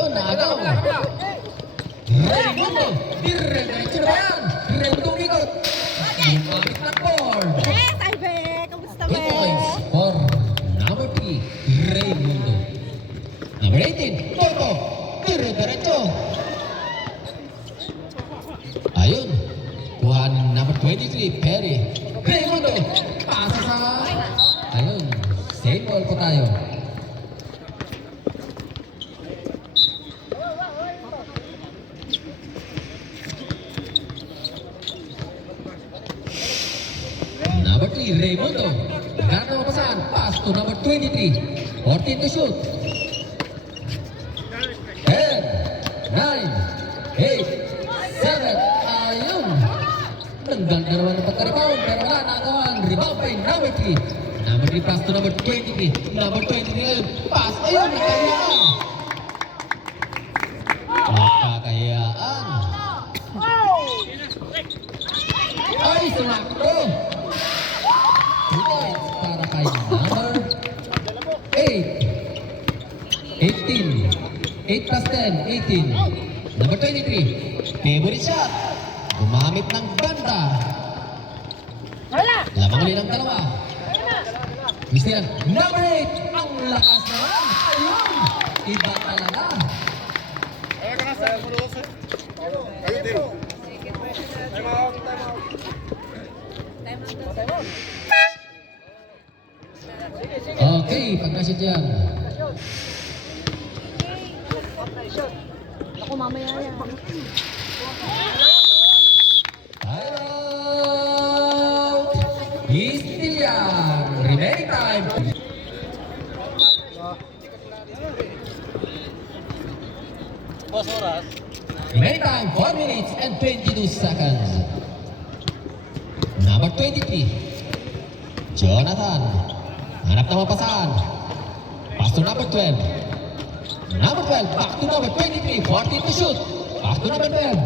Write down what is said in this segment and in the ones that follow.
Ayun, naagaw. Raimundo, dire-diretso na yan. Raimundo umikot. Gumamit ng board. Yes, ay be. Kamusta 8 be? points for number 3, Raimundo. Number 18, Toto, dire-diretso. Ayun, kuhaan number 23, Perry. Raimundo, pasa sa... Ayun, same ball po tayo. Number 3, Raimundo. Ganap na mapasahan. Pass to number 23. 14 to shoot. 10, 9, 8, 7. Ayun. Nanggalga naman ng pagka-rebound. Pero wala nagawan. Rebound pa yung number 3. Number 3 pass to number 23. Number 23 ayun. Pass. Ayun. Nakahiyaan. Nakakahiyaan. Ay, sumakto. 2 points para kay number 8. 18. 8 plus 10. 18. Number 23. Favorite shot. Gumamit ng banda. Lamang ulit ng dalawa. Mister, number 8. Ang lakas naman. Ayun. Iba talaga. Okay, pagkasya dyan. Ako mamaya yan. Out! He's still young. Remaining time. Remaining time, 4 minutes and 22 seconds. Number 23. Jonathan. Hanap na mapasahan. Pass to number 12. Number 12, back to number 23. 14 to shoot. Back to number 12.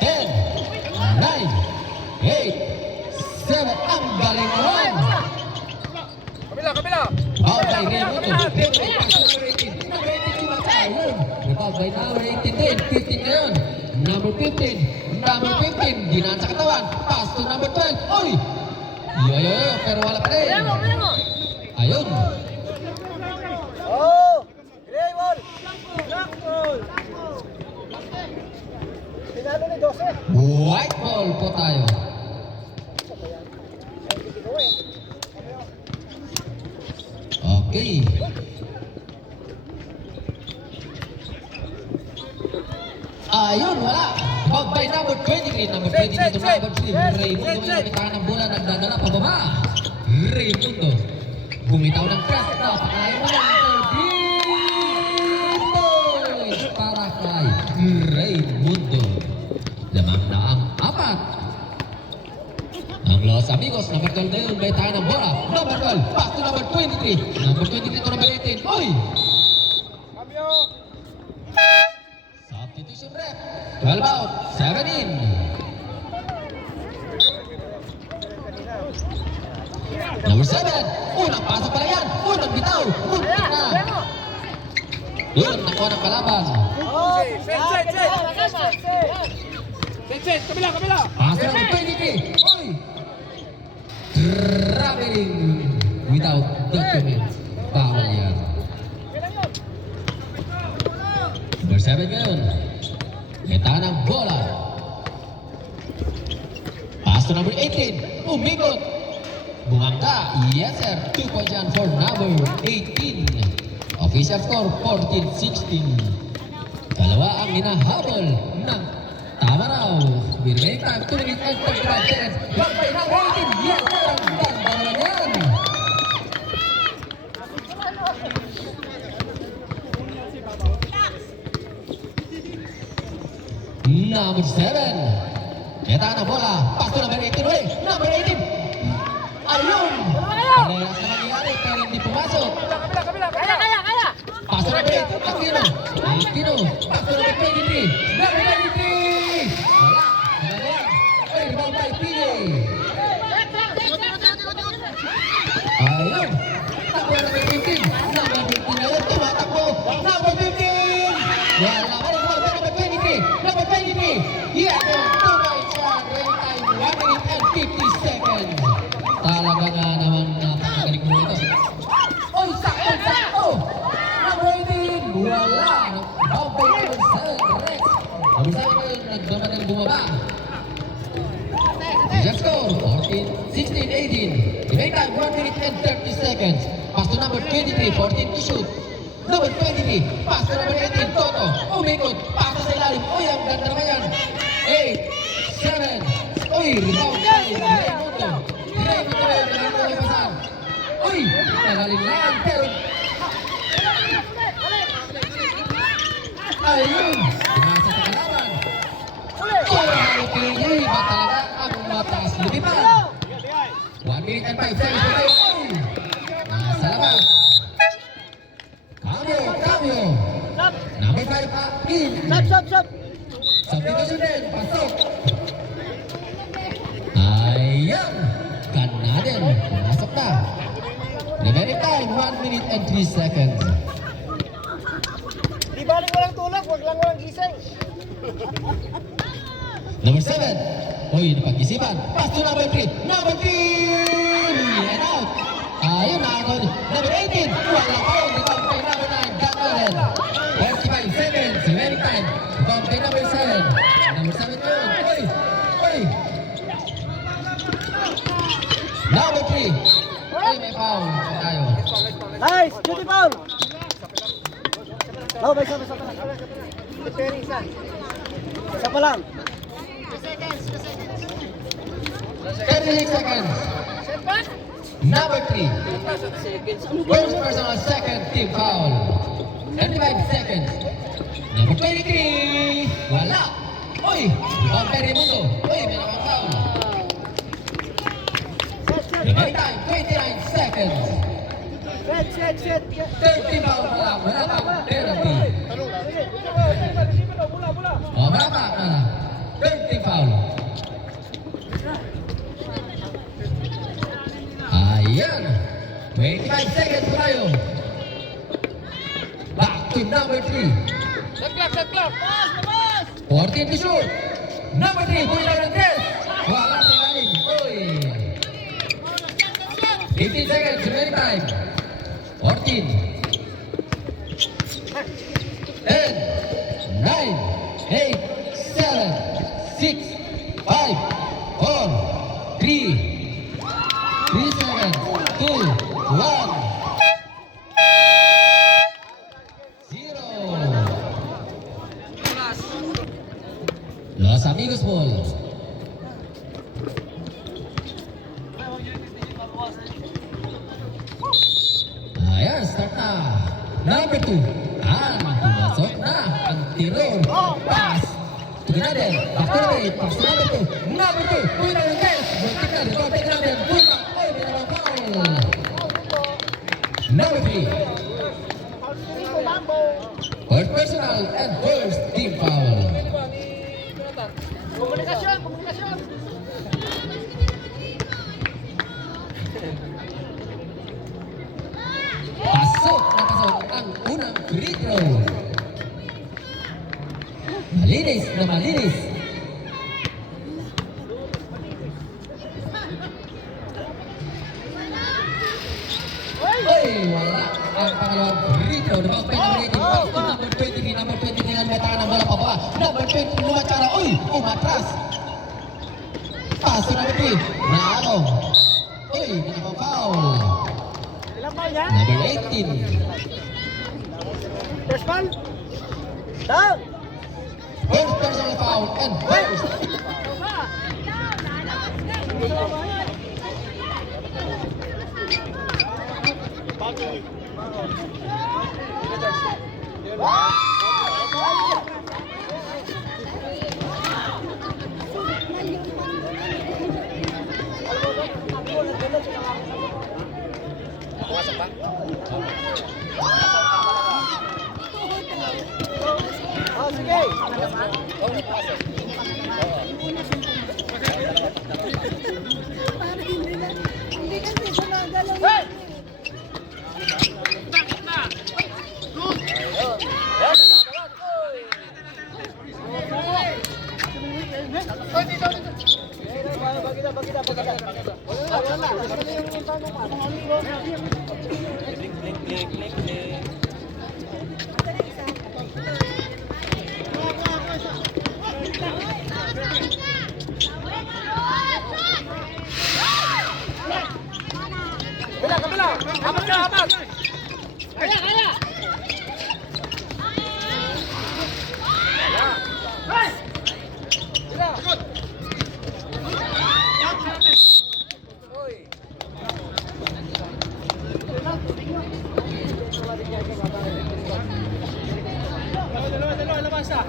10, 9, 8, 7. Ang galing naman. Kabila! Foul by Raimundo. Number 18 si Matay. Foul by number 18 din. 15 ngayon. Number 15. Number 15. Dinaan sa katawan. Pass to number 12. Oy! Yoyo, pero wala pa rin. Ayun. Oh! Gray wall! Black wall! Tinalo ni Jose. White ball po tayo. Okay. Ayun, wala. Foul by number 23. Number 23 to number 3. Raimundo may nabitahan ng bola. Nagdadala pababa. Raimundo. Bumitaw ng press. Napakain mo ng 13 points para kay Raimundo. Lamang na ang 4. Ang Los Amigos, number 12 na yun, may tayo ng bola. Number 12, pass to number 23. Number 23 to number 18. Uy! Cambio! Substitution rep. 12 out, 7 in. Number 7, unang pasok pala yan. Unang bitaw, muntik na. Yun, nakuha ng kalaban. Oh! Set! Kabila! Pass to number 23. Uy! Traveling without documents. Bawal yan. Number 7 ngayon. Kita ng bola. Pass to number 18. Umikot. Bumangka. Yes sir. 2 points yan for number 18. Official score 14-16. Dalawa ang hinahabol ng tama raw. Remaining time 2 minutes and 35 seconds. Block by number 18. Yes sir. Ang ganda naman yan. Number 7. Kita na bola. Pass to number 18 ulit. Number 18. Ayun. Parehas na nangyari pero hindi pumasok. Kabila! Kaya! Pass to number 8. Aquino. Pass to number 23. Number 23. Wala. Wala yan. Ay, rebound by PJ. Ayun. Number 15. Number 15 ngayon. Tumatakbo. Number 15. Wala ka rin ball. Number 23. Number 23. Yes, tumay siya. Wait time, 1 minute and 50 seconds. Talaga nga naman napakagaling mo ito. Oy, sakto, sakto! Number 18. Wala. Boundary number 7. Rex. Number 7 nagmamadali bumaba. Just score, 14, 16, 18. Remaining time, 1 minute and 30 seconds. Pass to number 23, 14 to shoot. Number 23, pass to number 18, Toto. Umikot, pass sa ilalim. Uy, ang ganda naman yan. 8, 7. Uy, rebound tayo. Raymundo. Raymundo yung pasan. Uy, nagaling na yan. Pero, ayun, pinasa sa kalaban. Pinili ba talaga ang mataas lumipan? 1 minute and 5 seconds to play. Uy! Nasa labas. Cambio. Number 5 in. Stop. Substitution din. Pasok. Ayan. Ganda din. Pumasok na. Remaining time, 1 minute and 3 seconds. Di balik walang tulak, wag lang walang gising. Number 7. Uy, napag-isipan. Pass to number 3. Number 3! And out. Ayun na ako. Number 18. Wala ko. Rebound by number 9. Ganolen. 45 seconds. Remaining time. Rebound by number 7. Number 7 ko yun. Uy! Number 3. Uy, may foul. Tayo. Nice, duty foul. Oh, may isa. Preparing isa. Isa pa lang. 36 seconds. Number 3. First personal, second team foul. 35 seconds. Number 23. Wala. Uy! Rebound by Raymundo. Uy, may naman foul. Remaining time, 29 seconds. Set. 30 foul pa lang. Wala pang penalty. O, wala pa. 30 foul. Ayan. 25 seconds pa tayo. Back to number 3. Set clock. 14 to shoot. Number 3, pull down ng 10. Wala sa lalim. Uy. 15 seconds, remaining time. 14. 10, 9, 8, 7, 6, 5, 4, 3, 3 seconds, 2, 1. 0. Los Amigos Ball. Ayan, start na. Number 2. Pumasok na ang tiro. Pass. Tingnan back to the pass to number 2. Number 2. Pull down ng 10. Buntik na. Rebound by number. Pull back. Ay, may naman foul. Number 3. First personal and first team foul. Komunikasyon. Pasok ang unang free throw. Malinis na malinis. Ay, wala ang pangalawang free throw. Rebound by number 18. Pass to number 23. Number 23 ang metakan ng bola pababa. Number 20 lumatsara. Uy, umatras. Pass to number 3. Naalong. Uy, pinaka-foul. Ilang foul yan? Number 18. First foul. Down. First personal foul and first. Oh, sige. Hindi kasi gumagalaw. Hey! Yan, nagagawa. Oy! basta.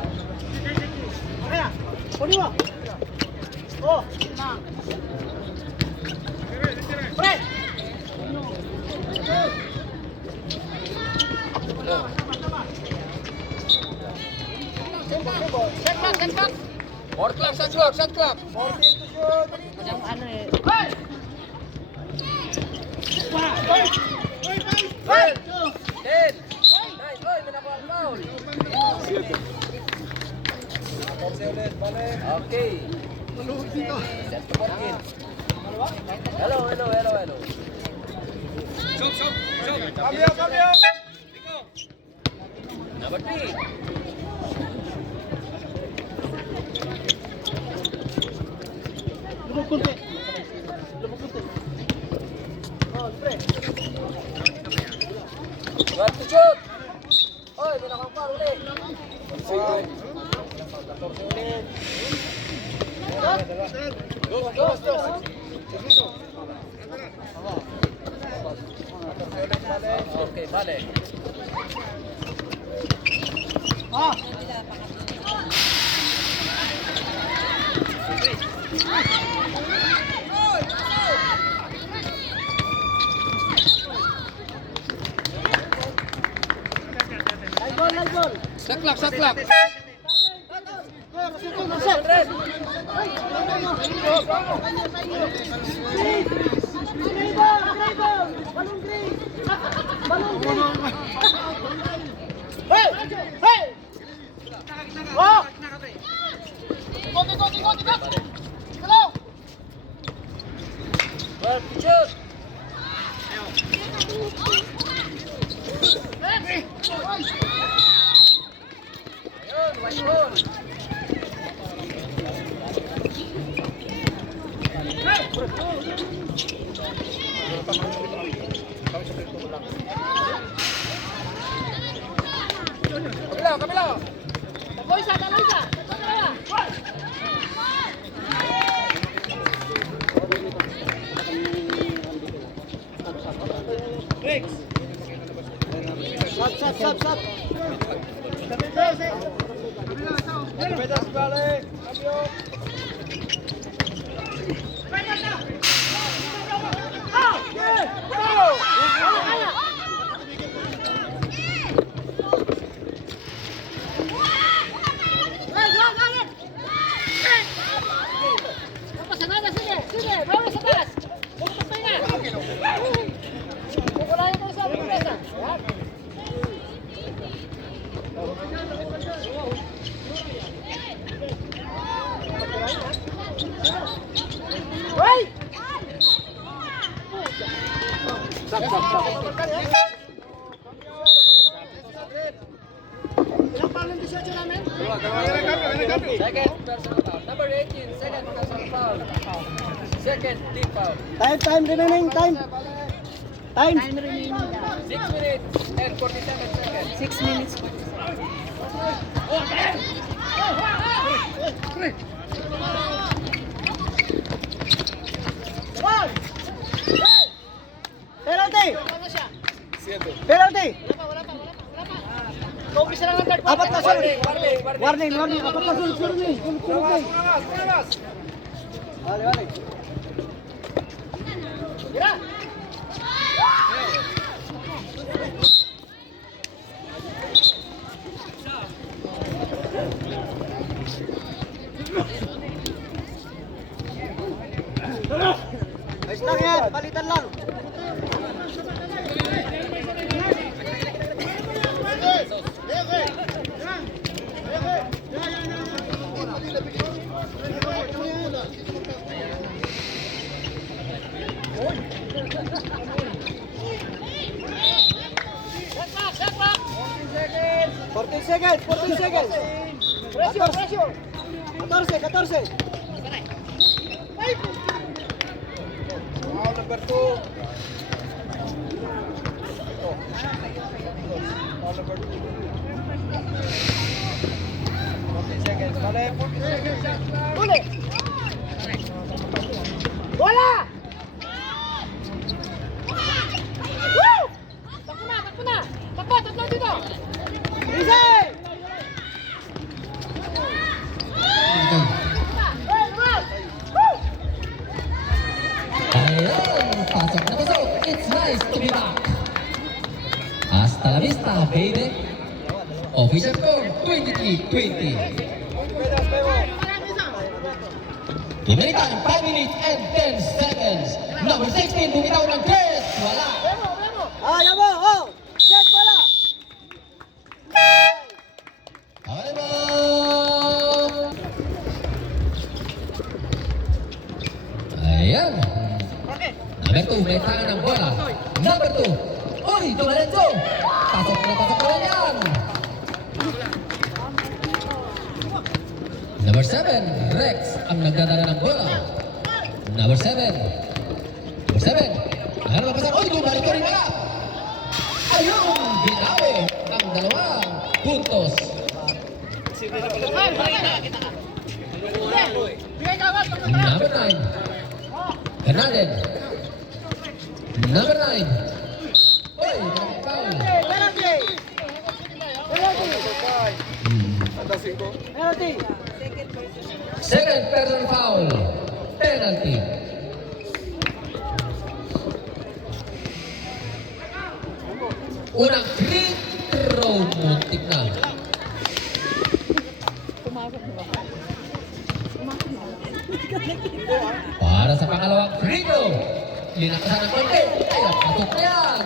Okay na. Kunin mo. Oh. Pre. Set back. Shot clock. 14 to shoot. Yung ano eh. Hey! Hey! 10. Nice. Oy, may nakuha ang foul. Okay. Set to 14. Hello. Cambio. Number 3. Lubog kunti. Oh, pre. Got to shoot. Oy, may nakuha ang foul ulit. Okay, balik. Ah. Live ball. Shot clock. Set. Hey! Oh! Ikot! Hello! Well, shoot. Ayun, white ball. Kabila. Sap. Second personal foul. Number 18, second personal foul. Second team foul. Time remaining. Time. 9 remaining daw. 6 minutes and 47 seconds. 6 minutes. Penalty. Apat na sunod. Warning. Apat na sunod. Warning. Wale. Ayos lang yan, palitan lang. Fourteen seconds. 14. Foul number 2. Foul number 2. 40 seconds. Balik. 40 seconds. Uli. Bola! Woo! Takbo na! Takbo dito! Easy! Hayden. Official score 23-20. Remaining time 5 minutes and 10 seconds. Number 16, bumitaw ng Chris. Wala. Ah, yabo, oh! Set, wala! Okay ball. Ayan. Number 2, may tangan ng bola. Number 2. Uy, tumalenso. Pasok na yan. Number 7, Rex ang nagdadala ng bola. Number 7. Number 7. Ayan ang pasan. Uy, bumalik ko rin wala. Ayun, binawi ang dalawang puntos. Number 9. Fernandez. Number 9. Uy, foul. Penalty! Penalty! Second personal foul. Penalty. Unang free throw, muntik na. Para sa pangalawang free throw. Linakasan ng konti. Kaya patok na yan.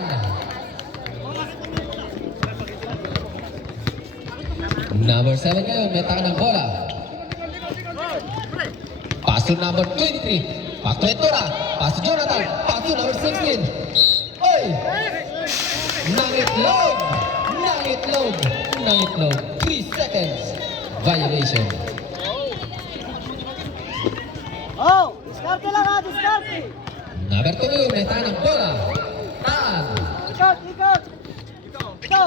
Number 7 ngayon, may tangan ng bola. Pass to number 23. Pass to Ventura. Pass to Jonathan. Pass to number 16. Oy! Nangitlog! Nangitlog! Nangitlog. 3 seconds. Violation. Oh! Diskarte lang ha, diskarte! Number 2 ngayon, may tangan ng bola. Tan. Ikot, ikot! Ito!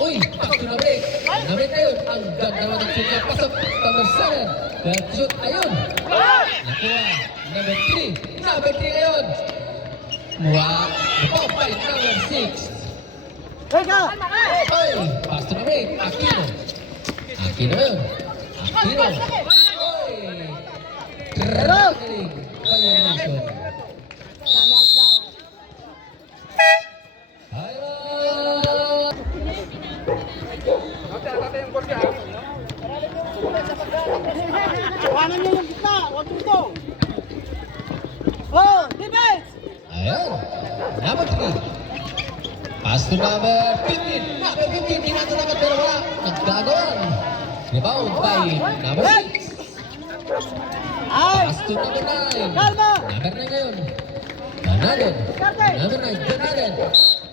Uy! Pass to number 8. Number 8 ngayon, ang ganda naman ng sinya. Pasok. Number 7. Belt shoot. Ayun. Nakuha. Number 3. Number 3 ngayon. Wow. Ito by number 6. Teka! Oy! Pass to number 8. Aquino. Aquino yun. Aquino. Oy! Traveling violation. Highlight! Iwanan niyo yung gitna! Huwag dito! Oh! Defense! Ayun. Number 3. Pass to number 15. Number 15. Tinatanagat pero wala. Nagkagawan. Rebound by number 6. Ay! Pass to number 9. Kalma! Number 9 ngayon. Bernarden. Number 9. Bernarden.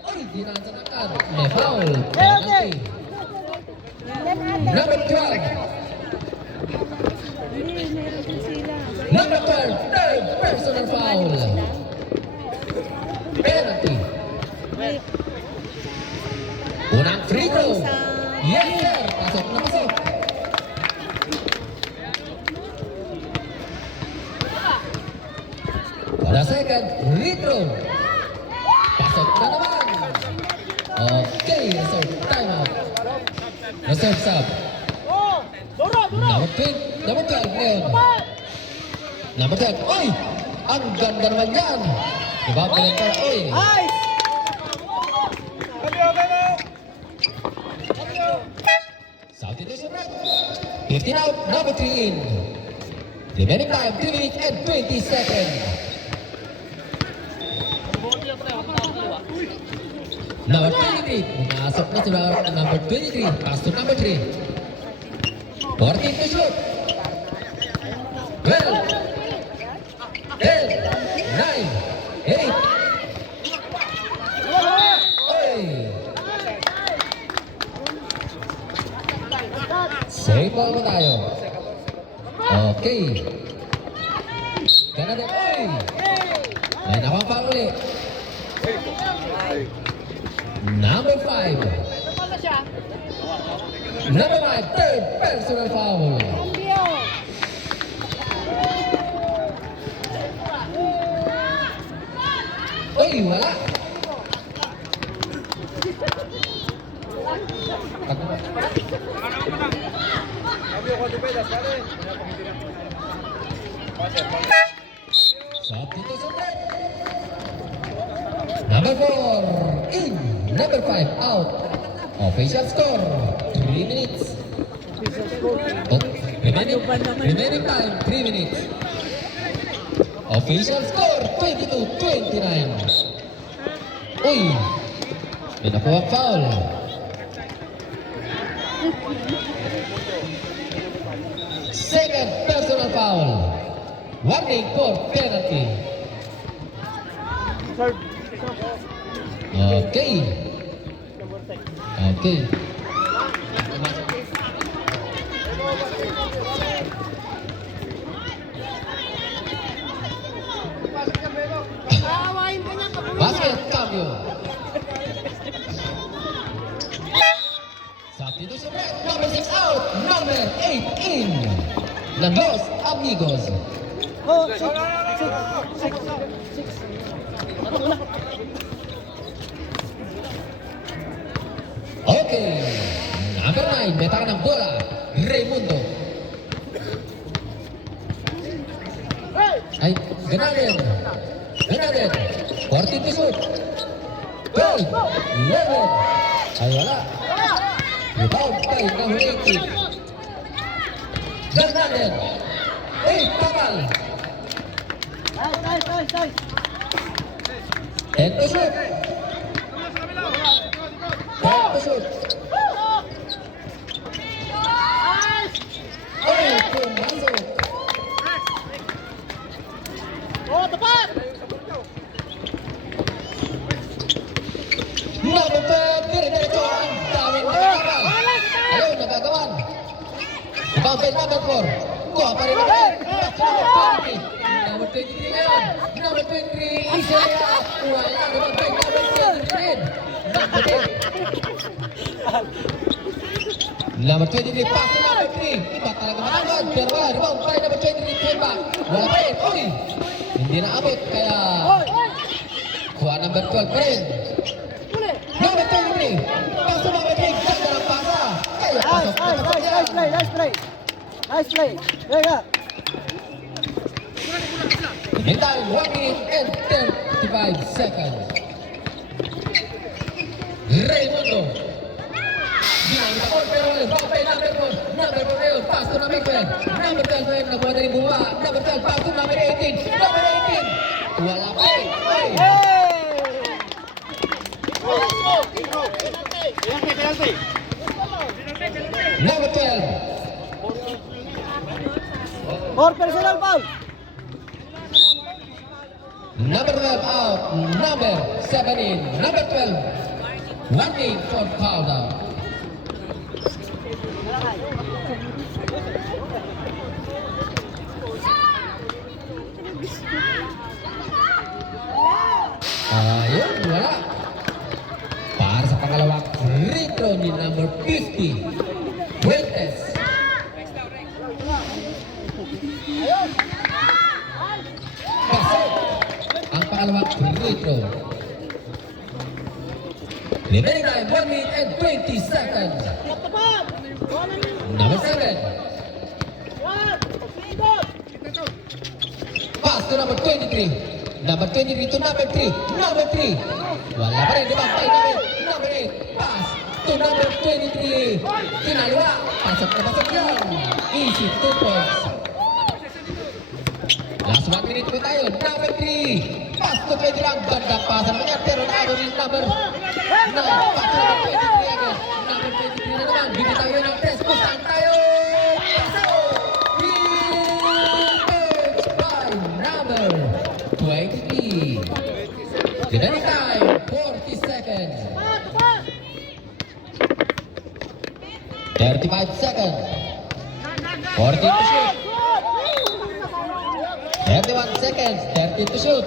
Ay, tinatanagat. May foul. Penalty. Number 12. Number 12. Third personal foul. Penalty. Unang free throw. Yes, sir. Pasok na pasok. Para second, free throw. Pasok na naman. Okay, reserve timeout. Reserve sub. Oh! Duro! Duro! Number 12 ngayon. Number 12. Uy! Ang ganda naman yan. Diba? Pinagkara. Uy! Nice! Substitution break. 15 out, number 3 in. Remaining time, 3 minutes and 20 seconds. Number 23. Pumasok na sila number 23. Pass to number 3. 14 to shoot. 12. 10. 9. 8. Oy! Safe ball mo tayo. Okay. Gana din. Oy! May nakapang ulit. Number 5. Number 5, third personal foul. Uy, wala. Substitution break. Number 4 in. Number 5 out. Official score, 3 minutes. Oh, remaining time, 3 minutes. Official score, 22-29. Uy, may nakuha foul. Second personal foul. Warning for penalty. Serve. Okay. Okay. Basket cambio. Substitution break. Number 6 out. Number 8 in. Los Amigos. Oh, six. Okay. Number 9. May taka ng bola. Raimundo. Ay, Ganadin. Ganadin. 14 to shoot. 12. 11. Ay, wala. Rebound kay number 18. Ganadin. 8 takal. Nice. 10 to shoot. 10 to shoot. Ay, pumasok. Oh, tepat. Number 12, dire-diretso ang daming nakakabal. Ayun, nagagawan. Rebound kay number 4. Kuha pa rin ang number 23 ngayon. Number 23, Isaiah. Wala rebound kay number 23. Number 23, pass to number 3. Iba talaga matangad. Pero wala, rebound kay number 23. Turn back. Wala pa rin. Uy! Hindi na abot, kaya kuha number 12 pa rin. Number 23, pass to number 3. Ganda ng pasa. Kaya pasok na pasok yan. Nice play. There you go. Meantime, 1 minute and 35 seconds. Raimundo. Ginamit ako, pero rebound kay number 4. Number 4 ngayon, pass to number 12. Number 12 ngayon, nakuha na rin buwa. Number 12, pass to number 18. Number 18. Wala pa rin. Ay! Number 12. 4 personal foul. Number 12 out. Number 7 in. Number 12. 1 game for foul out. Ayun, wala. Para sa pangalawang free throw ni number 50. Fuentes. Pasok ang pangalawang free throw. Remaining time, 1 minute and 20 seconds. Number 7. Pass to number 23. Number 23 to number 3. Number 3. Wala pa rin, di ba? Number 8. Pass to number 23. Kinaliwa. Pasok na pasok yan. Easy 2 points. Last 1 minute po tayo. Number 3. Pass to 20 lang. Ganda pasa naman yan. Pero naabot yung number 9. Pass to number 23 agad. Number 23 na naman. Bibitaw yun ang test. Pustahan tayo. Pasok! Hits by number 23. Remaining time, 40 seconds. 35 seconds. 40 to shoot. 31 seconds. 30 to shoot.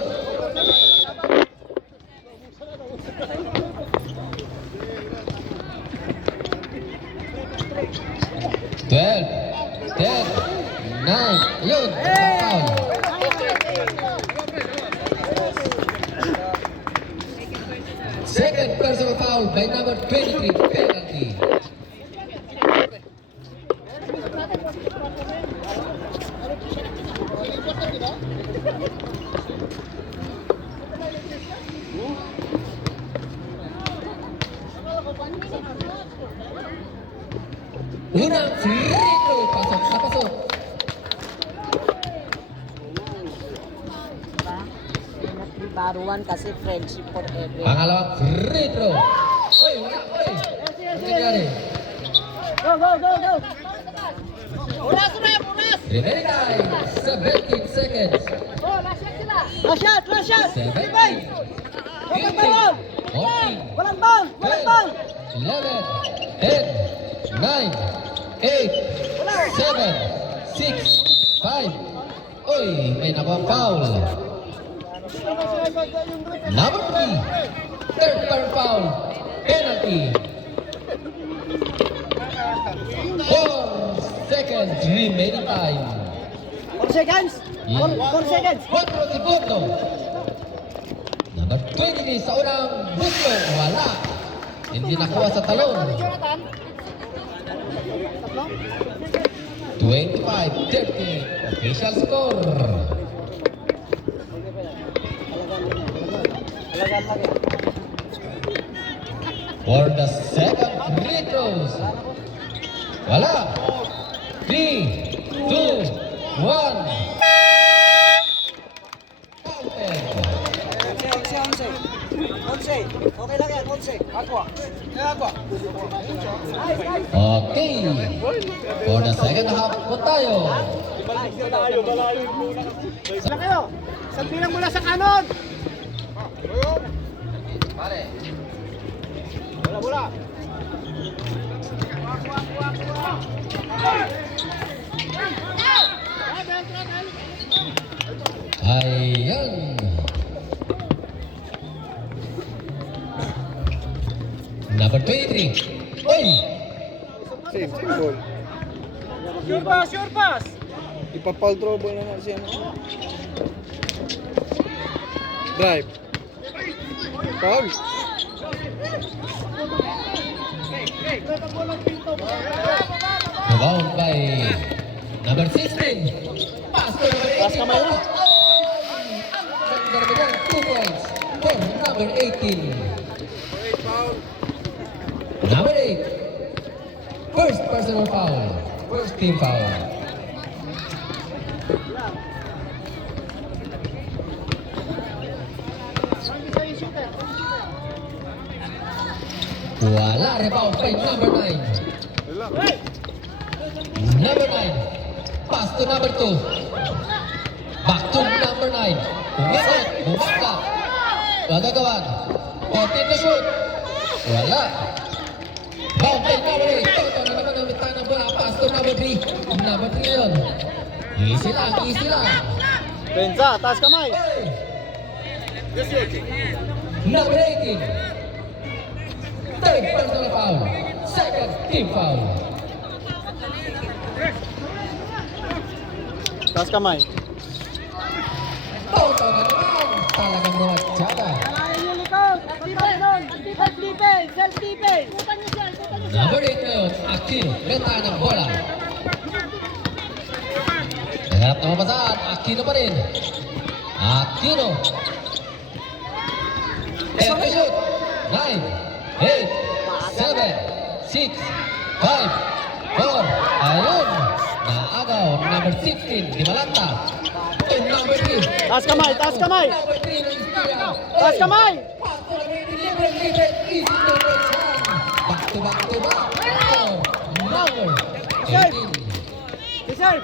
Twelve, 10, 9, yun, foul. Second personal foul by number 23, penalty. free throw. Pasok na pasok. Diba? Baruan kasi friendship forever. Pangalawang free throw. Oy, wala, oy. Ano nangyari? Go, go, go, go. Remaining time, 17 seconds. Last shot, last shot. 17, Walang 15, ball. 14, Walang ball, walang ball. 11, 10, 9, 8, 7, 6, 5. Oy, may nakuha foul. Number 3, third quarter foul, penalty. 4 seconds remaining time. 4 seconds. 4 seconds. 4 segundo. Number 23 sa unang buslo. Wala. Hindi nakuha sa talon. 25-30. Official score. For the second free throws. Wala. 3, 2, 1. Counted. 11. Okay lang yan, 11. Aqua. Aqua. Okay. For the second half po tayo. Sila kayo. Isang bilang mula sa kanon. Pare. Bola. Ayan. Number 23. Oy! Same ball. Sure pass, sure pass. Ipa-foul trouble na siya. Drive. Foul. Rebound by number 16. Pass to number 18. Pass kamay na. Ang ganda naman yan. 2 points for number 18. Number 8. First personal foul. First team foul. Wala. Rebound by number 9. Number 9. Pass to number 2. Back to number 9. Umisot. Bumaka. Magagawan. 14 to shoot. Wala. Bound by number 8. Toto na naman ang mitang ng bola. Pass to number 3. Number 3 yun. Easy lang. Easy lang. Benza, taas kamay. Hey! Number 18. Third personal foul. Second team foul. Taas kamay. Toto na naman. Talagang mga tsada. Kalahin yung likod. Defense nun. Defense. Self-defense. Number 8 ngayon, Aquino. Benta ng bola. Nahanap na mapasaan. Aquino pa rin. Aquino. And the shoot. 9, 8, 7, 6, 5, 4. Ayun. Naagaw. Number 16. Di Malanta. And number 3. Taas kamay, taas kamay. Number 3 ng Istria. Taas kamay. Back to back to back. Number 18. Reserve.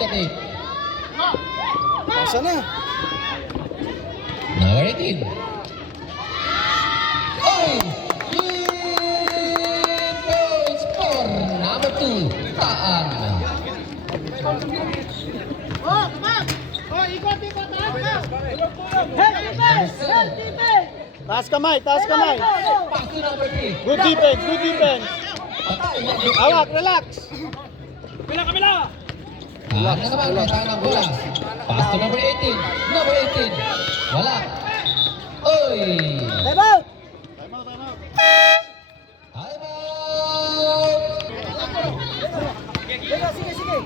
Technique. Pasa na. Number 18. Oy! Points for number 2. Taan. Taas kamay, taas kamay. Back to number 3. Good defense, good defense. Hawak, relax. Taan na naman. May taan ng bola. Pass to number 18. Number 18. Wala. Oy! Time out. Time out! Sige, sige.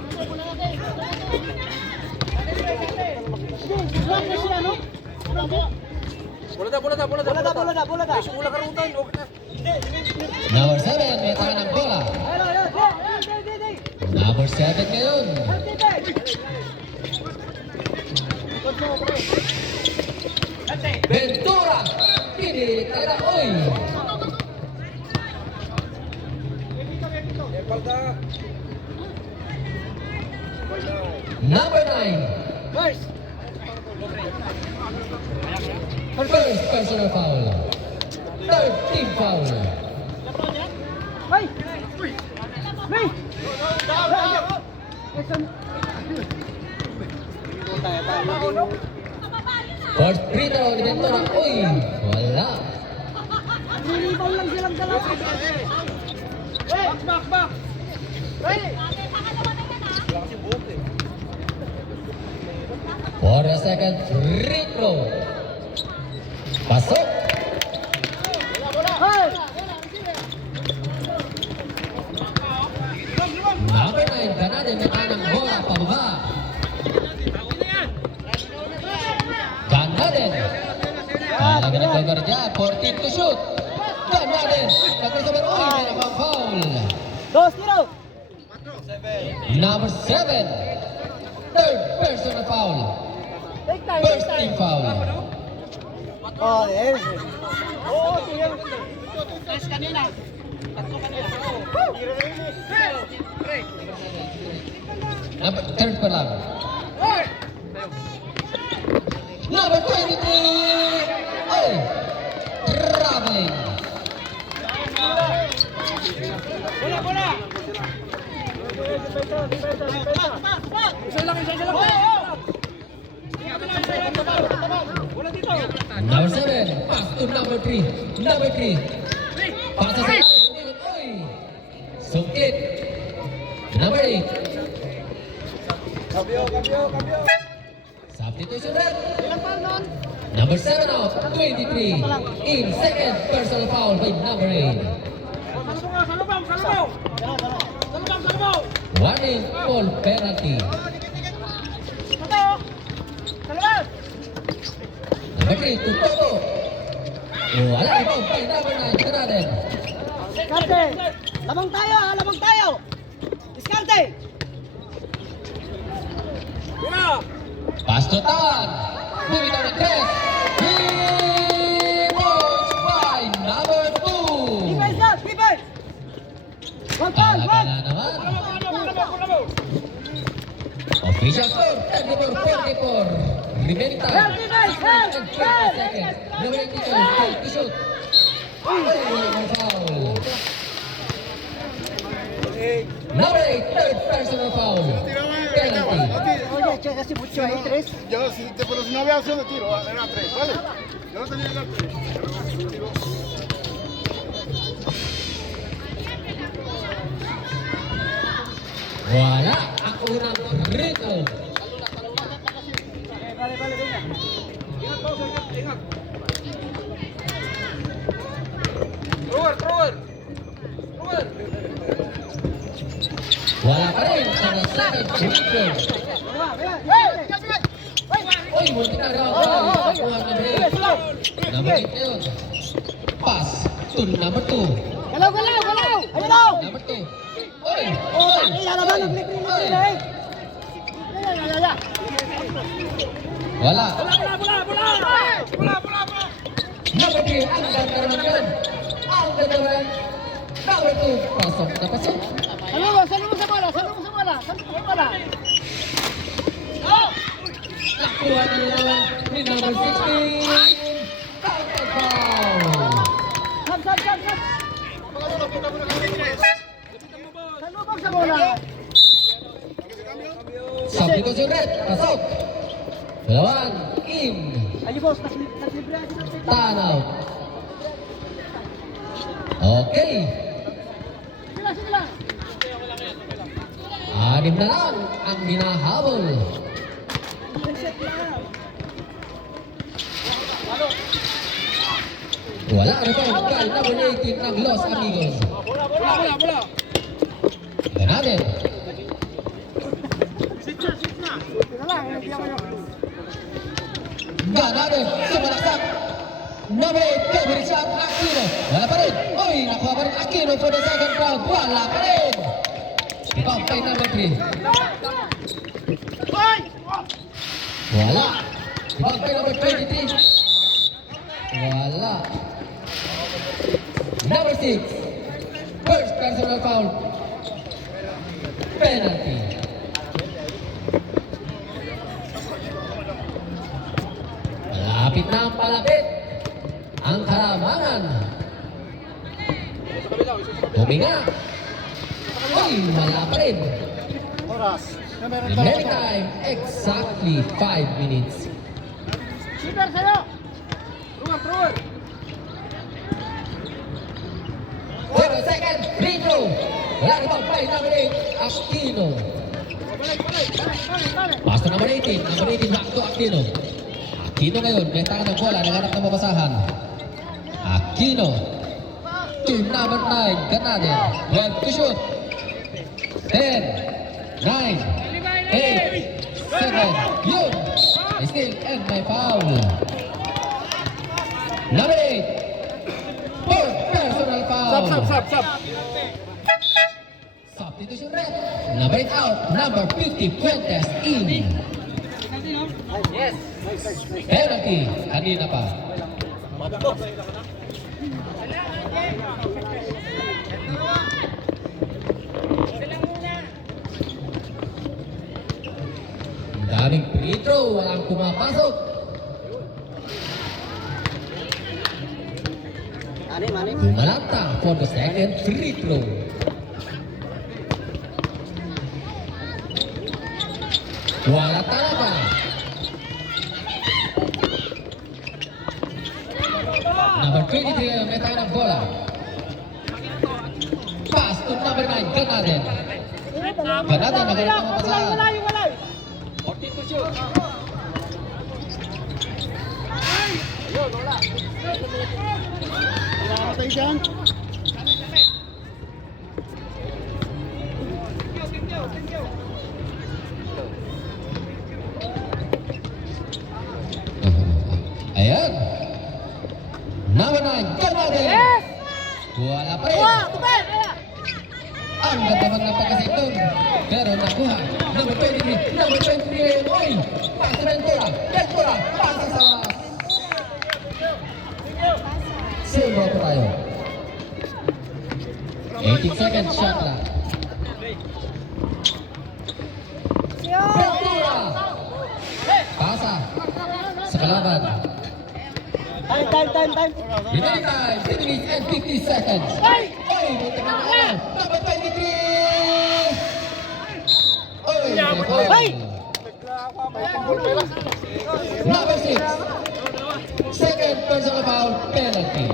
Lang na siya, no? Bola dah. Bola dah. Bola karutan. Number 7, may taka ng bola. Number 7 ngayon. Ventura! Pinilit na lang, oy! Number 9. First. First personal foul. Third team foul. Hey! Hey! First free throw ni Ventura. Uy! Wala. Nilibaw lang silang dalawa. Back. For a second free throw. Pasok. Hey! Number 9, Ganadel may taka ng bola. Pababa. Ganadel. Talaga nagkagarja. 14 to shoot. Ganadel. Nagkasabar. Uy! May nakang-foul. 2-0. Number 7. Third personal foul. First team foul. Oh, yes. Number third pa lang. Number 23. Ay! Traveling. Number 7. Pass to number 3. Number 3. Pasa sa Oy! Sungkit. Number 8. Substitution red. Number 7 out, 23. In second personal foul by number 8. Warning, foul penalty. Number 3, Tutoto. Wala, rebound by number 9, Ganadel. Diskarte. Lamang tayo. Diskarte. Pass to Tan. Bumitaw ng tres. Rebound by number 2. Defense. One. Talaga na naman. Official score, 34-44. Remaining time, Help, defense, 6 minutes and 20 help, seconds. Number 82, take the shoot. Foul. Number 8, third personal foul. Penalty. Oye, che, casi mucho ahí, 3. Pero si no había opción de tiro, era 3, ¿vale? Yo no tenía que 3. Wala ang unang rito. Vale, venga. Thrower. Wala pa rin sa second rito. Uy, muntik na rin ako. Nakuha ng break. Number 8 yun. Pass to number 2. Galaw! Ayun! Number 2. Uy! Oh, takila naman, naglik-lik na eh. Wala. Number 3, ang ganda naman yan. Ang ganda naman. Number 2, pasok na pasok. Salo mo sa bola. Nakuha na naman ni number 16. Counter foul. Sab. Salubog sa bola. Substitution red, pasok. Dalawan, in. Ayun boss, naglibre natin ang take. Tan out. Okay. Sige lang. 6 na lang ang hinahabol. Reset lang. Wala rebound kay number 18 ng Los Amigos. Bola. Ganadel. Sige lang, hindi ako yun. Ganadel, sumalaksak. Number 8, coverage shot, Aquino. Wala pa rin. Uy, nakuha pa rin Aquino for the second round. Wala pa rin. Rebound by number 3. Wala. Rebound by number 23. Wala. Number 6. First personal foul. Penalty. Malapit na ang palapit ang kalamangan. Huminga. Uy, wala pa rin. Oras. Remaining time, exactly 5 minutes. Shooter sa'yo. Ruwan. 0 second, free throw. Wala rebound by number 8, Aquino. Balik. Pass to number 18, back to Aquino. Aquino ngayon, may tangan ng bola, naghanap ng mabasahan. Aquino. Team number 9, Ganaden. 12 to shoot. 10, 9, 8, 7, yun. I still end my foul. Number 8, fourth personal foul. Stop. Substitution red. Number 8 out. Number 50, Fuentes in. Yes. Penalty. Kanina pa. Ang daming free throw. Walang pumapasok. Manim. Dumalanta for the second free throw. Wala talaga. Number 23 ngayon, may tayo ng bola. Pass to number 9, Ganaden. Ganaden, nagalit ang mapasahan. 14 to shoot. Namatay dyan. Ayan. Number 9, Ganaden. Wala pa rin. Ang ganda man ng pagkasig doon. Pero nakuha. Number 23. Oy! Pasa Ventura. Pasa sa wakas. Save ako tayo. 18 seconds shot lang. Ventura! Pasa. Sa kalaban. Time. Remaining time, 3 minutes and 50 seconds. Oy! Buti na ako. Number 23! Oy! Hoy! Number 6. Second personal foul penalty.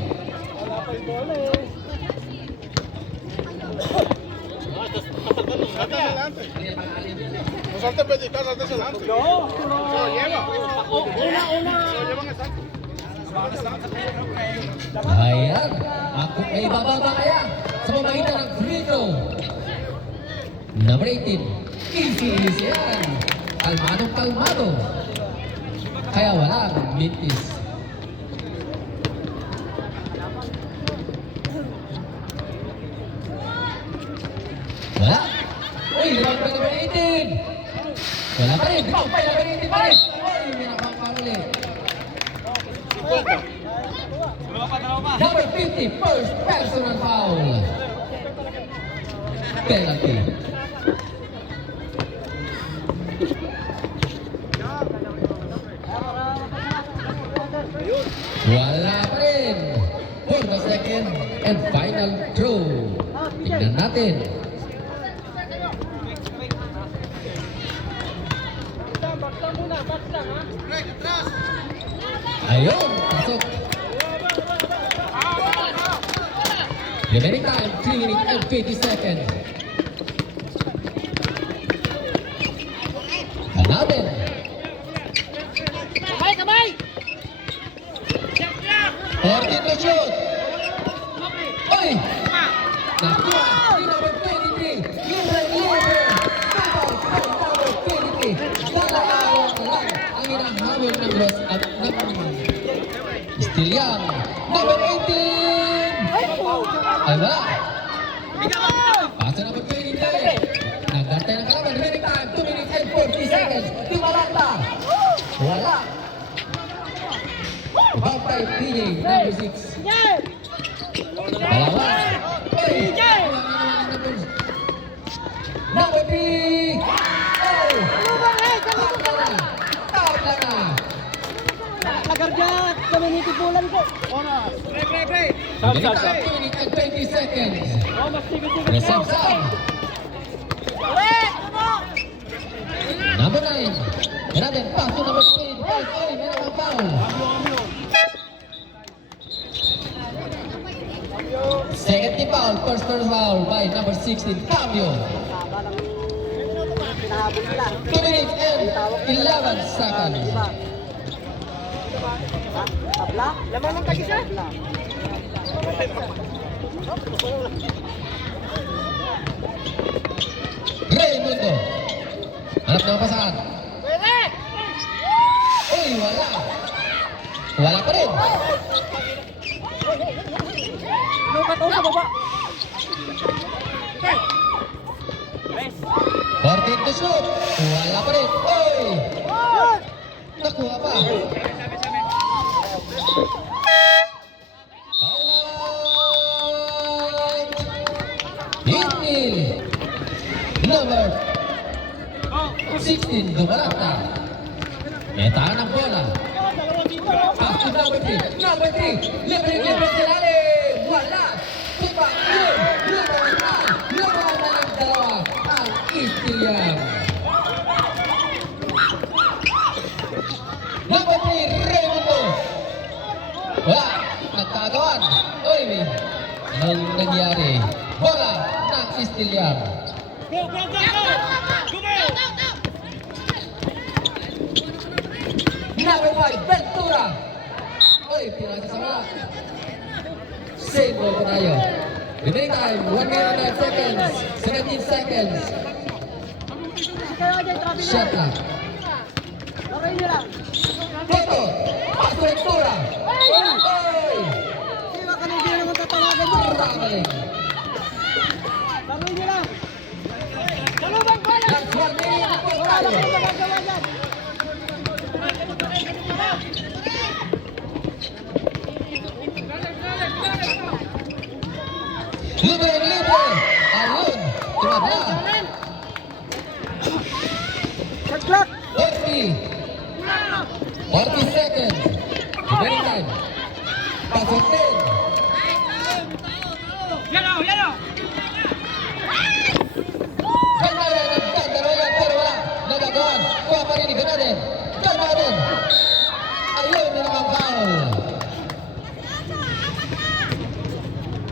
No salte pellizcar, salte adelante. No. Se lo lleva. Se lo llevan exacto. Ayan. Ako ay bababa kaya sa pamagitan ng free throw. Number 18. Easy yan. Kalmado. Kaya walang mintis. Wala. Uy, rebound pa number 18. Wala pa rin. Rebound pa number 18 pa rin. Uy, may nakapang ulit. Number 50, first personal foul. Penalty. Wala pa rin. For the second and final throw. Tignan natin. Ayun, pasok. Remaining time, 3 minutes and 50 seconds. Hanapin. Kamay! 14 to shoot. Oy! Nakuha. Number 23. Libre. Foul by number 23. Dalawang lang ang hinahabol ng Ross at ng Stilian. Number 18! Ay, wala. Paso number 29. Nagantay ng kalaban. Remaining time, 2 minutes and 40 seconds. Timalanta. Wala. About by PJ, number 6. Dalawa. Oy! Number 3. Oh! Out lang na. Lagarda, community bulan ko. Remaining time, 2 minutes and 20 seconds. Reserve side. Number 9. Grabe, pass to number 8. Oy, meron ang foul. Second team foul, first foul by number 16, Cambio. Haba ng hinahabol nila. 2 minutes and 11 seconds. Diba? Ha? Tabla? Laman ng tagisa. Tabla. Raimundo. Hanap ng pasahan. Uy, wala. Wala pa rin. Lukat o sa baba. 14 to shoot. Wala pa rin. Uy! Nakuha pa. Alright. Hitil. Number 16, Dumalata. Metaan ang bola. Pass to number 3. Number 3. Libre sa lalim. Wala. Tupa. Yun. Lumawan na. Lumawan na ng dalawa. Ang Istilian. Number 3, Raimundo. Wala. Nagkagawan. Uy, anong nangyari? Bola ng Istilian. Number 5, Ventura. Uy, pinasa sa wala. Save ball po tayo. Remaining time, 1 minute and 9 seconds. 17 seconds. Shot clock. Laray nyo lang. Toto, pass to Ventura. Uy! Sila ka na hindi naman tatawagan mo. Traveling. Laray nyo lang. Dalawang bola. Last 1 minute po Wala tayo. na kayo magagawa dyan. Libre. Ayun, tumabla. Shot clock. 40 seconds. Remaining time. Pass on 10. Ganda yan, nagdadaro yan, pero wala. Nagagawan. Kuha pa rin ni Ganaden. Ganaden. Ayun, may nakafoul.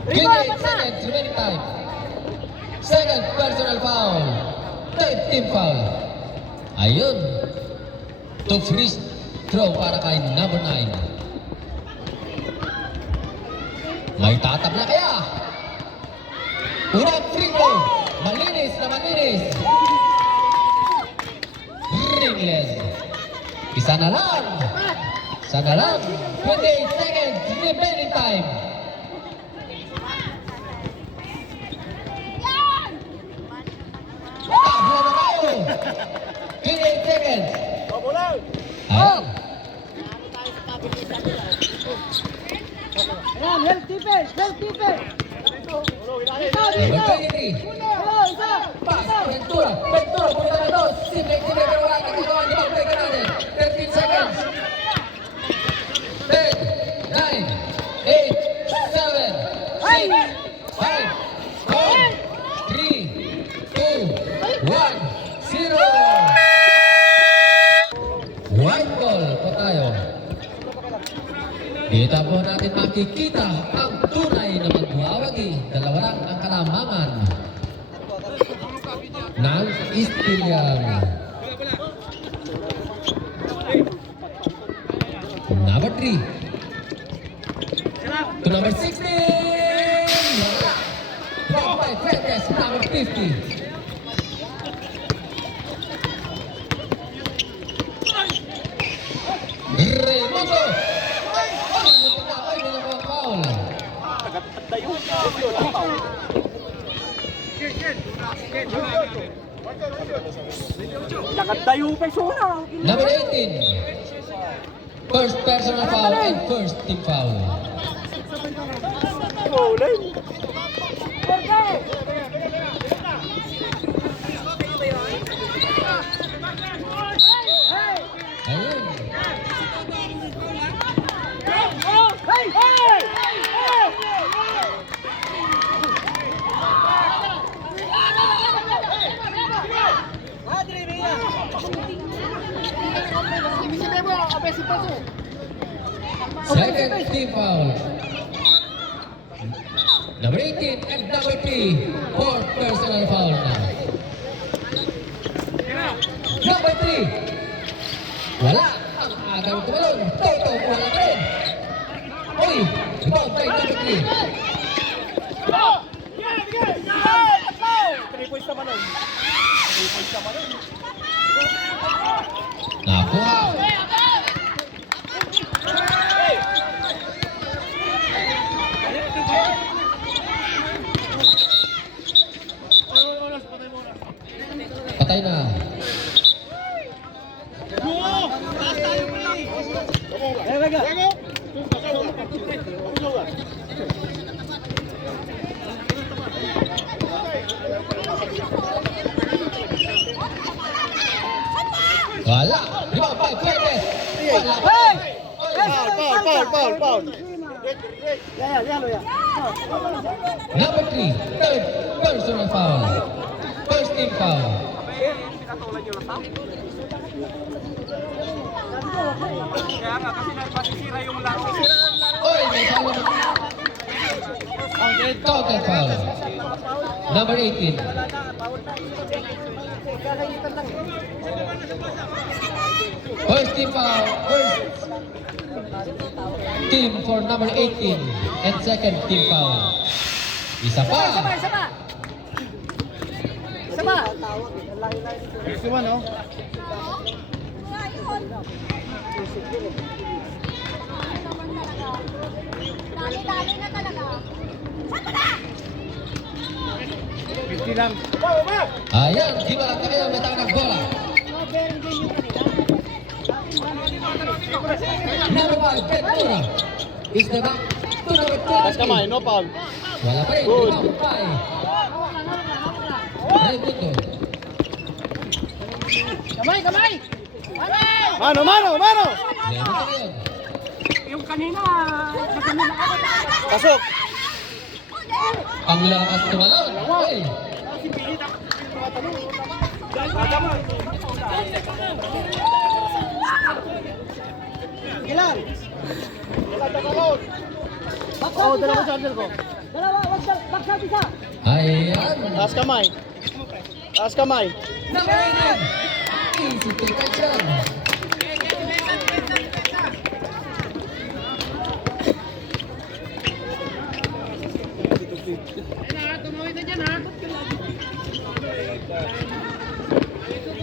28 seconds, remaining time. Second personal foul. Third team foul. Ayun. To free throw para kay number 9. May tatabla kaya. Unang free throw. Malinis na malinis. Ringless. Isa na lang. 28 seconds remaining time. Tabla na tayo. 28 seconds. Ayan. Ayan, help defense. Help defense. Dito, Number dito. 23. Hello, isa. Pass, Ventura, punta na to. Simple, pero wala nang gagawa. Ibabay ka natin. 13 seconds. 10, 9, 8, 7, 6, 5, 4, 3, 2, 1, 0. White ball po tayo. Dito po natin makikita ang tunay na magwawagi. Dalawa lang ang kalamangan ng Istilian. Number 3. To number 16. Blocked by Fernandez, number 50. Raimundo. Ay, may nakafoul. Nagdayo. Nagdayo pa suna. Number 18. First personal foul and first team foul. Rolling. Ayun. Second team foul. Number 18 and number 3. Fourth personal foul na. Number 3. Wala. Ang agaw tumalon. Toto, wala ka rin. Uy, rebound by number 3. 3 points naman nun. 3 points naman nun. Nakuha. Patay na. Wala. Rebound by Fuentes. Wala. Foul. Number 3. Third personal foul. First team foul. Kaya nga, kasi masisira yung laro. Oy, may foul. Total foul. Number 18. First team foul. First team for number 18 and second team foul. Isa pa. Dali-dali na talaga. Saan na? Ayan, di ba lang kayo may tangang bola? Number 5, Ventura. Is the back to number 20. No foul. Wala pa rin. Good. Rebound by Raimundo. Kamay! Mano! Raimundo yun. Yung kanina, Pasok! Ang lakas tumalon. Oy. Ilan? Oo, dalawa charger ko. Dalawa, wag backside isa. Ayan. Taas kamay. Number 18. Easy to catch up.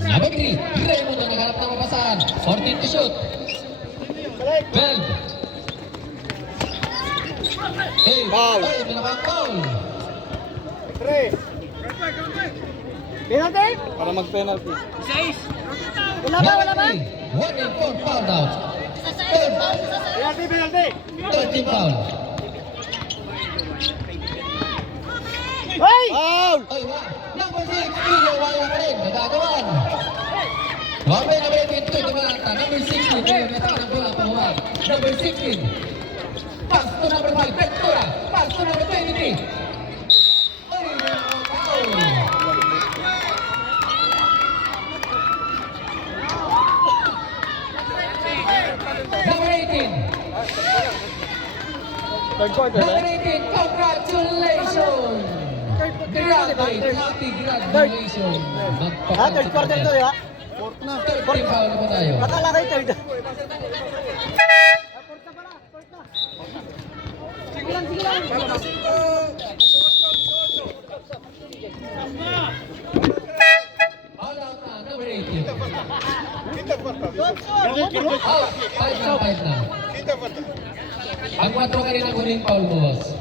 Number 3, Raimundo naghanap ng mapasahan. 14 to shoot. 12. Hey, Foul. Ay, may nakang-foul. Penalty? Para mag-penalty. Wala ba? 1 and 4 foul out. Penalty! 13 foul. Hoy! Foul! Ay, wala. Number 6, Julio wala pa rin. Nagagawan. Wabay na rin ito ito malata. Number 16, may metang ng bola pahuwag. Number 16. Pass to number 5, Ventura. Pass to number 23. Ay, foul. Number 18. Third quarter, Number 18, congratulations! Grabe, happy congratulations! Third quarter to, ha? Fourth na. Third team foul na po tayo. Akala kayo third. Sige lang. All out na, number 18. Quinta falta. Out, 5 na. Ang 4 ka rin ang huling foul mo, boss.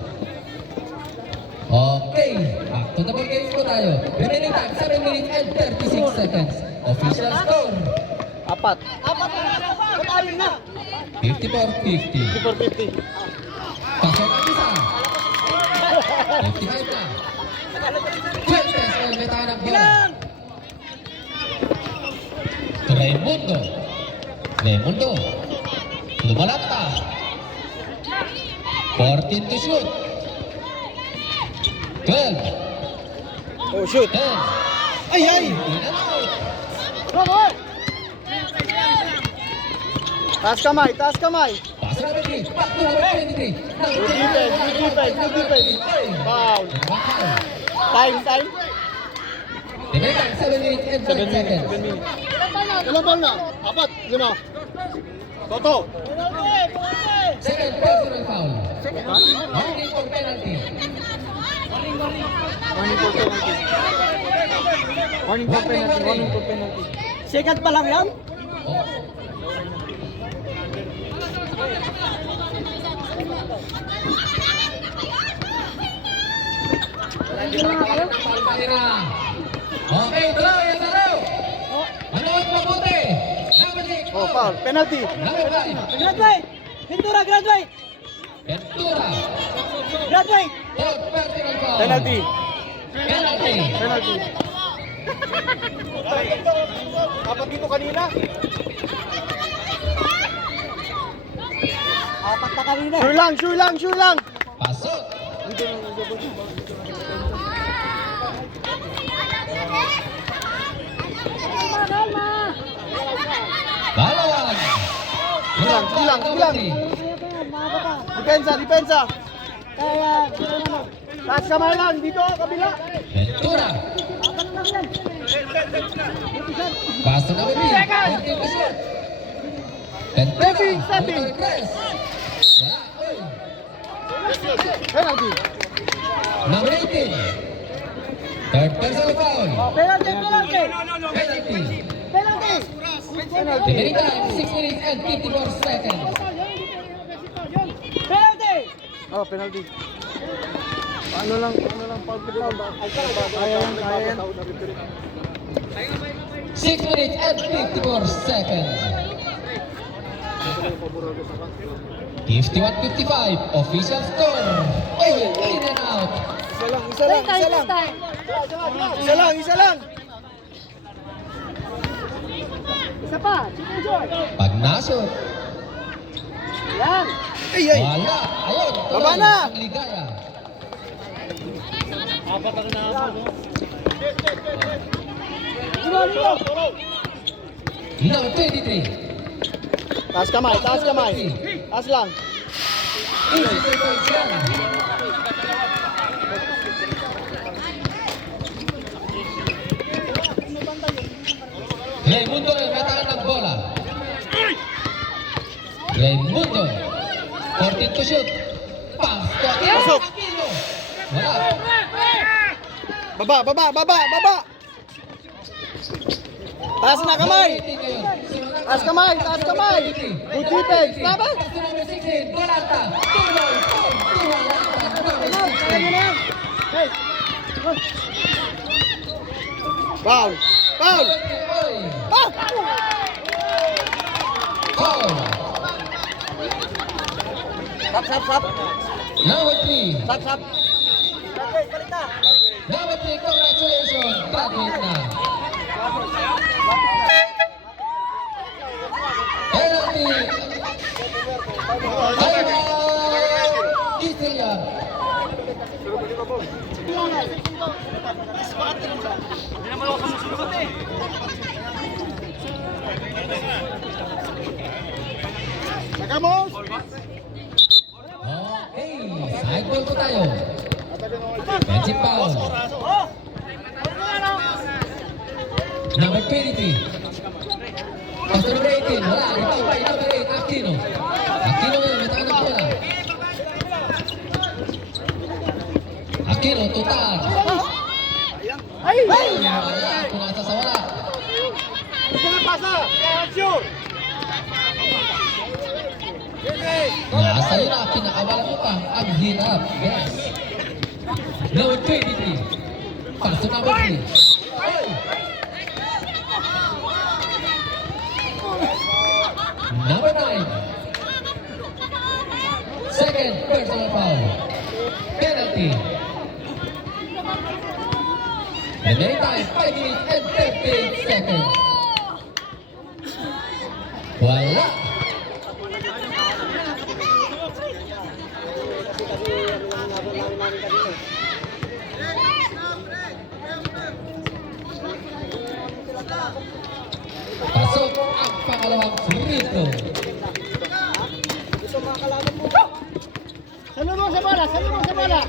Okay, back to the ball game po tayo. Remaining time, 7 minutes and 36 seconds. Official score, Apat. Apat na. 54-50. 450. Pasok ang isa. 55 na. 12 pesos, may tayo ng bola. Raimundo. Raimundo. Lumalata. 14 to shoot. 12. Oh, shoot. 10. Ay, ay. In and out. Taas kamay, taas kamay. Pass number 3. Back to number 23. Good defense, good defense, good defense. Foul. Time, time. Remaining time, 7 minutes and 5 seconds. Ilan ball na? Apat, 5. Toto. Second personal foul. Warning for penalty. Warning for penalty. Warning for penalty, warning for penalty. Second pa lang yan? Oh. Okay, tuloy ang laro. Manood mabuti. Number 6. Oh, foul. Penalty. Number 5. Graduate! Ventura, graduate! Ventura. Graduate! Third personal foul. Penalty. Penalty. Penalty. Apat dito kanina. Apat na kanina. Sure lang, sure lang, sure lang. Pasok. Balawag. Bilang. Depensa, depensa. Taas kamay lang, dito, kabila. Ventura. Pass to number 3. Ventura. Stepping. Press. Wala. Oy. Penalty. Number 18. Third personal foul. Penalty. Penalty. Penalty. Remaining time, 6 minutes and 54 seconds. Penalty. Oh, penalty. Ano lang foul to foul. Kaya yan. 6 minutes and 54 seconds. 51-55, official score. Oh, in and out. Isa lang. Isa pa, Chico Joy. Pag nasot, Yan. wala. Ayun, tuloy Baba na. ang ligaya. Number 23. Taas kamay. Taas lang. Easy to points yan. Raimundo ang nataan ng bola. Raimundo. 14 to shoot. Pass to Aquino. Pasok. Aquino. Wala. Baba. Taas na kamay. Taas kamay. Good defense. Laban. Pass to number 16. Bolata. Tuloy. Foul. Oy. Ah! Foul. Sap. Number 3. Sap. Number 3, congratulations. Graduate na. Penalty. Istilya. Sacamos. Okay, side ball po tayo. Magic foul. Number 23. Pass to number 18. Wala, ito pa, number 8, Aquino. Aquino ngayon, may tanong bola. Aquino, tutaan. Ay! Wala, pumasa sa wala. Nasa yun na, pinakawalan mo pa. Ang hirap. Yes. Number 23. Pass to number 3. Oy! Number 9. Second personal foul. Penalty. Remaining time 5 minutes and 38 seconds. Wala. Pasok ang pangalawang free throw. Salubong sa bola, salubong sa bola.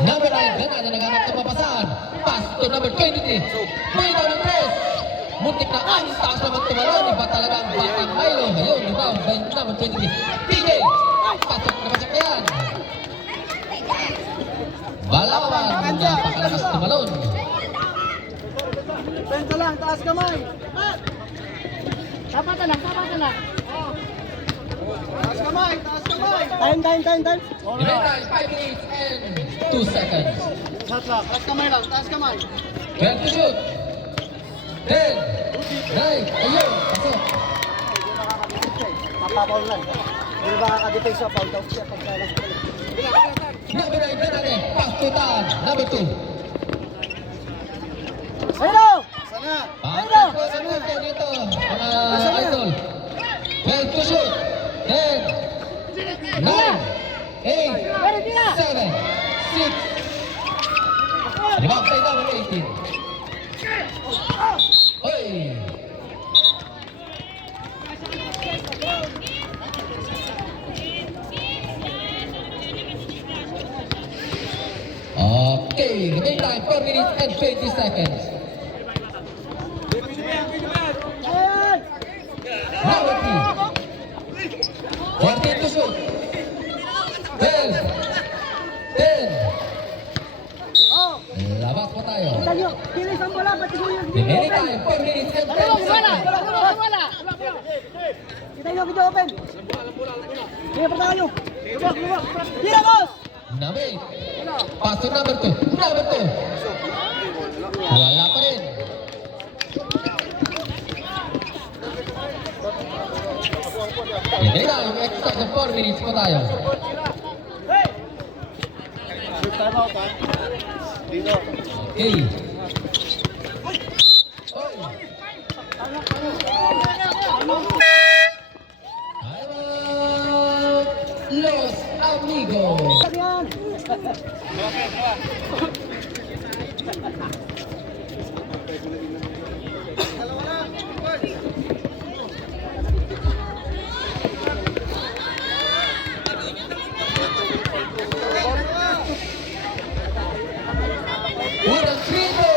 Number 9, Bernardo naghanap ng mapasahan. Pass to number 23. May daw ng press. Muntik na ang taas naman tumalon. Iba talaga ang batang Milo. Ayun, rebound by number 23. PJ! Pasok na pasok yan. Balawan, napakalakas tumalon. Benta lang, taas kamay. Tapat na lang, tapat na lang. Taas kamay, taas kamay. Time. Remaining time 5 minutes and 2 seconds. Shot lang, taas kamay lang, taas kamay. 12 to shoot. 10. 9. Ayun, pasok. Mapapaw lang. Hindi ba kakadipay sa foul daw siya pagkalas. Number 9, Bernardo. Pass to Tan. Number 2. Ayun! Sana! Pass po sa dito, dito. Mga idol. 12 to shoot. 10. 9. 8. 7. 6. Rebound by number 18. Oy! Okay, remaining time 4 minutes and 20 seconds. Number 3. 14 to shoot. 12. 10. Labas po tayo. Kilis ang bola, pati yung Remaining time 4 minutes and 10 seconds. Kita nyo, kita open. Sige, tayo. Lubak. Tira, boss! Number 8. Pass to number 2. Number 2. Wala pa rin. Remaining time extra sa 4 minutes po tayo. Time out, ha? Dito. Okay. Los amigos. Yan. Unang free throw.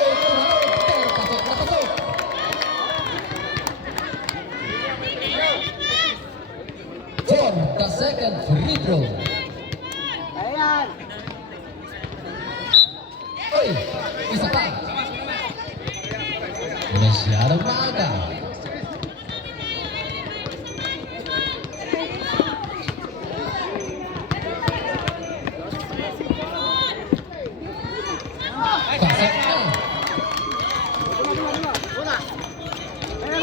Pero pasok na pasok. For the second free throw. Ayan. Oy, isa pa. Masyadong maaga. Pasok na.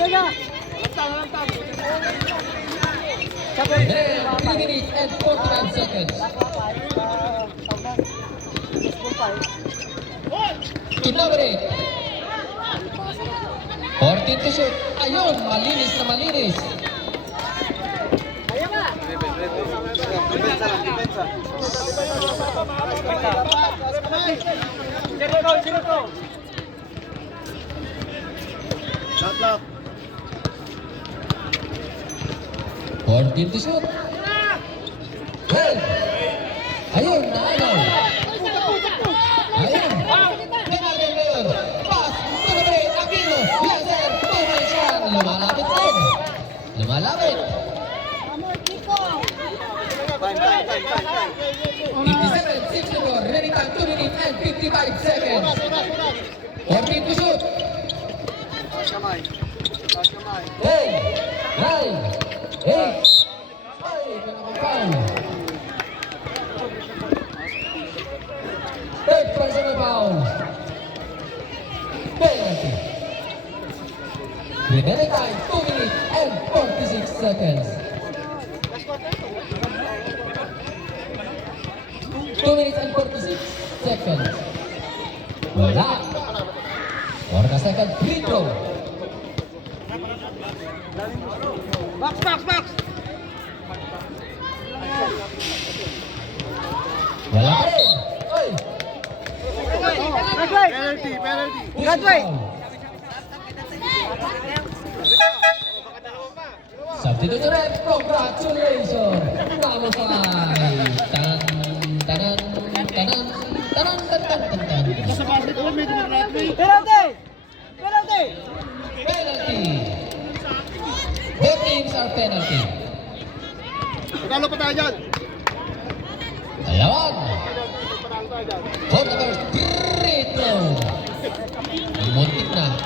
Ayan. Then, 3 minutes and 49 seconds. To number 8. 14 to shoot. Ayun, malinis na malinis. Shot lock. 14 to shoot. Well, ayun, naalaw. Ayun. Bernardo ngayon. Pass to number 8. Aquino. Yes, sir. Tumay siya. Lumalapit din. Lumalapit. 57-64. Remaining time 2 minutes and 55 seconds. 14 to shoot. Taas kamay. 10, 9, 8. Ay, pinaka-foul. Third personal foul. Penalty. Remaining time 2 minutes and 46 seconds. 2 minutes and 46 seconds. Wala. Orca second free throw. Box, box, box! Wala pa rin. Oy! Penalty, penalty. Godway! Substitution ref, congratulations! Bravo Sai! Tan, tanan, tanan, tanan, tanan, tanan. Penalty! Penalty! Penalty! Both teams are penalty. Magkano pa tayo dyan? Dalawan. For the first free throw. Muntik na.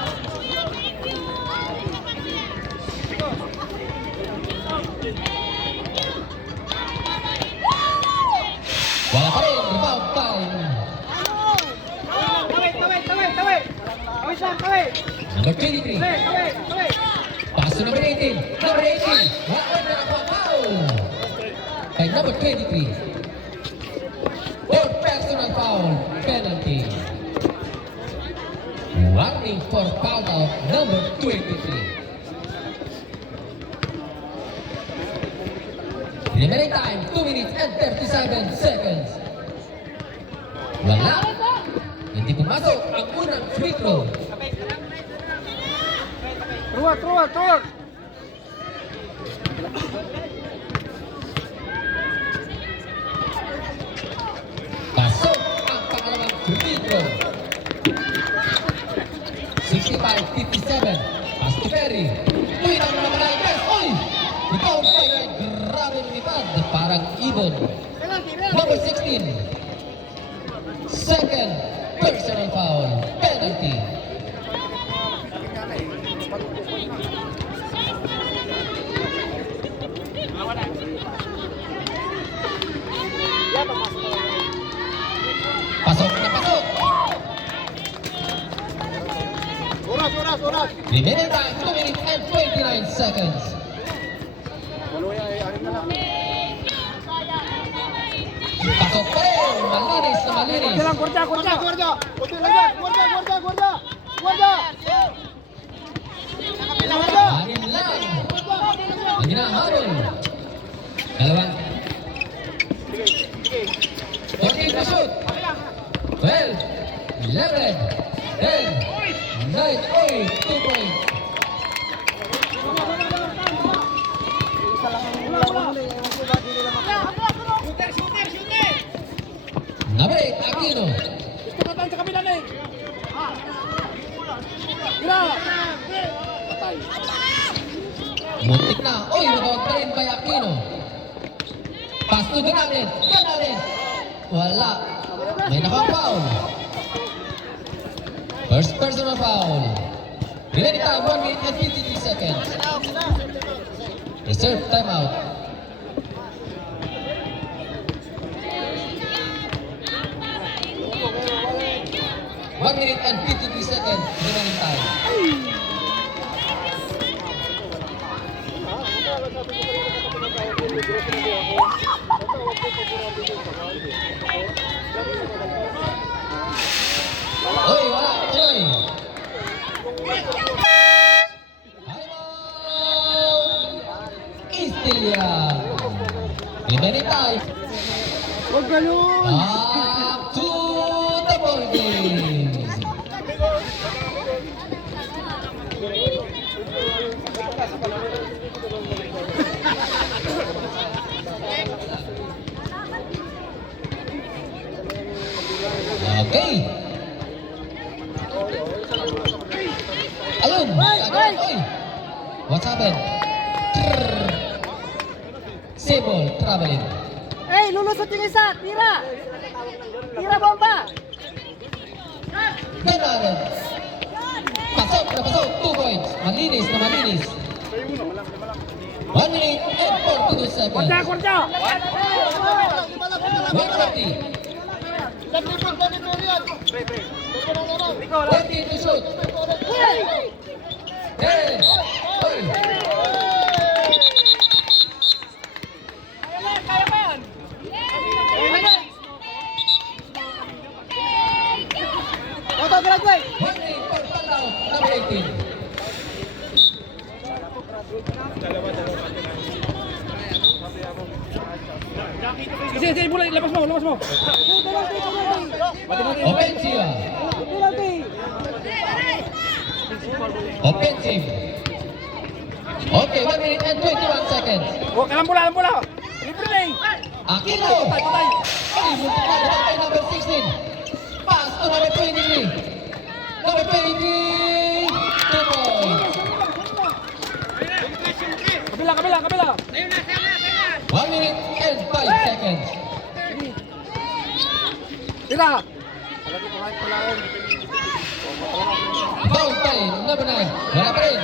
Wala pa rin. Rebound time. Tawid, tawid, tawid, tawid! Tawid lang, tawid! Number 23. Tawid, tawid, tawid! Pass to number 18. Number 18. One more na ako. Foul. By number 23. Or personal foul. Penalty. Warning for foul of number 23. Remaining time 2 minutes and 37 seconds. Wala. Hindi pumasok ang unang free throw. Truward, truward, truward! Pasok ang pangalawang free throw. 65-57. Pass to Perry. Uy, ang naman ang press. Uy! Ikaw pa yan. Grabe lumipad. Parang ibon. Number 16. Second personal foul. Penalty. Pasok na pasok. Oras, oras, oras! Remaining time 2 minutes and 29 seconds. Pasok pa rin. Malinis na malinis. Kurja lang, kurja, kurja! Guarda! Kunti lang yan! Guarda, guarda, guarda! Guarda! Guarda! Anim lang. Ang hinahabol. Dalawa. 14 na shoot. 12, 11, 10, 9, 8, 2 points. Number 8, Aquino. Kapatan sa kabila na eh! Gira! Patay! Muntik na. Oy, nag-out by Aquino. Pass to Ganalin. Ganalin. Wala. May naka-foul. First personal foul. Remaining time 1 minute and 53 seconds. Reserve timeout. One minute and 53 seconds remaining time. Oy, wala, oy. Istilia. Remaining time. Huwag ganun! Up to the ball game. Okay. Ayun. Agad. Oy. What's happened? Sable traveling. Eh, lulusot yung isa! Tira! Tira bomba! Ganun. Pasok na pasok. 2 points. Malinis na malinis. 1 minute and 42 seconds. Kurja, kurja! 130. Dali, dali, dali! 14 to shoot. 10. Oy. Toto, graduate! Warning for foul out, number 18. Sige, sige, bulay, labas mo, labas mo. Offensive. Offensive. Okay, 1 minute and 21 seconds. Oh, kalang bola, kalang bola. Libre na eh. Aquino. Patay. Ay, muntik na kay number 16. Pass to number 23. Number 23. 2 points. Kabila, kabila, kabila. 1 minute and 5 seconds. Tira. Foul time, number 9. Wala pa rin.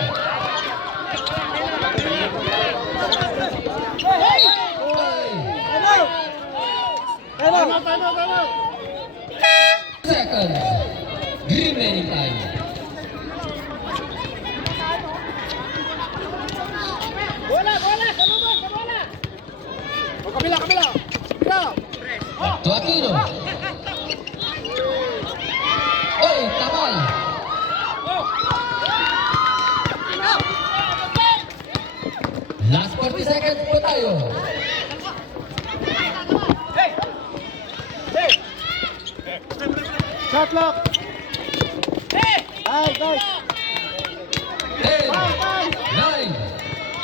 Ay. Seconds. Remaining time. Oh, kabila, kabila. Tira. To Aquino. Oy, tamal. Last 40 seconds po tayo. Shot clock! Ay, guys! 10, 9,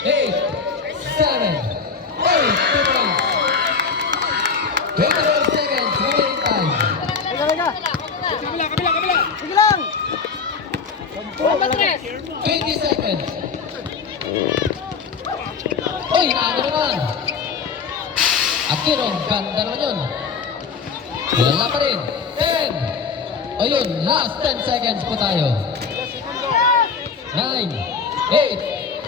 8, 7, 8, 2 points. 21 seconds, remaining time. Liga, liga! Kabila, kabila, kabila. Sige lang! 20 seconds. Oy, naano naman. Aquino, ganda naman yun. Wala pa rin. 10. Ayun, last 10 seconds po tayo. 9, 8,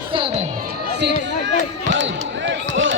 7, 6, 5, 4,